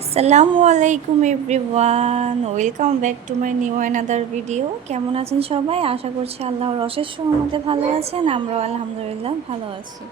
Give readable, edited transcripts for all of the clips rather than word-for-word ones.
আসসালামু আলাইকুম everyone, welcome back to my new another video. কেমন আছেন সবাই? আশা করছি আল্লাহর অশেষ রহমতে ভালো আছেন। আমরাও আলহামদুলিল্লাহ ভালো আছি।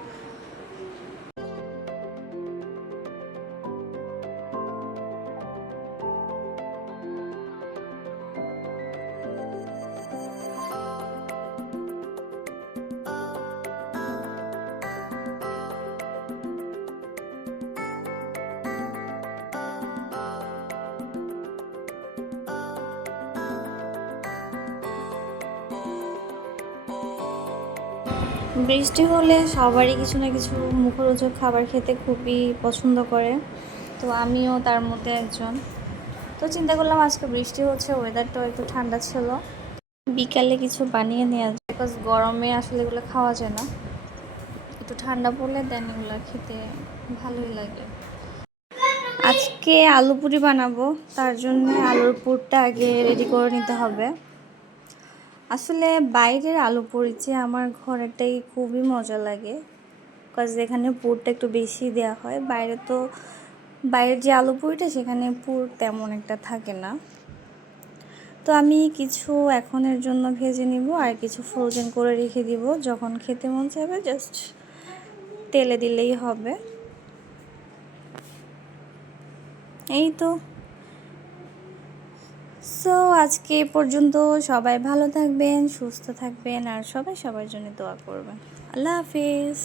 বৃষ্টি হলে সবারই কিছু না কিছু মুখরোচক খাবার খেতে খুবই পছন্দ করে, তো আমিও তার মধ্যে একজন। তো চিন্তা করলাম আজকে বৃষ্টি হচ্ছে, ওয়েদারটাও একটু ঠান্ডা ছিল, বিকালে কিছু বানিয়ে নেওয়া যায়, বিকজ গরমে আসলে এগুলো খাওয়া যায় না। একটু ঠান্ডা পড়লে দেন এগুলো খেতে ভালোই লাগে। আজকে আলু পুরি বানাবো, তার জন্য আলুর পুরটা আগে রেডি করে নিতে হবে। আসলে বাইরের আলু পুরির চেয়ে আমার ঘরেরটাই খুবই মজা লাগে, বিকজ এখানে পুরটা একটু বেশি দেওয়া হয়। বাইরের যে আলু পুরিটা সেখানে পুর তেমন একটা থাকে না। তো আমি কিছু এখনের জন্য ভেজে নিব আর কিছু ফ্রোজেন করে রেখে দিব, যখন খেতে মন চাইবে জাস্ট তেলে দিলেই হবে। এই তো। সো আজকে এ পর্যন্ত। সবাই ভালো থাকবেন, সুস্থ থাকবেন, আর সবাই সবার জন্য দোয়া করবেন। আল্লাহ হাফিজ।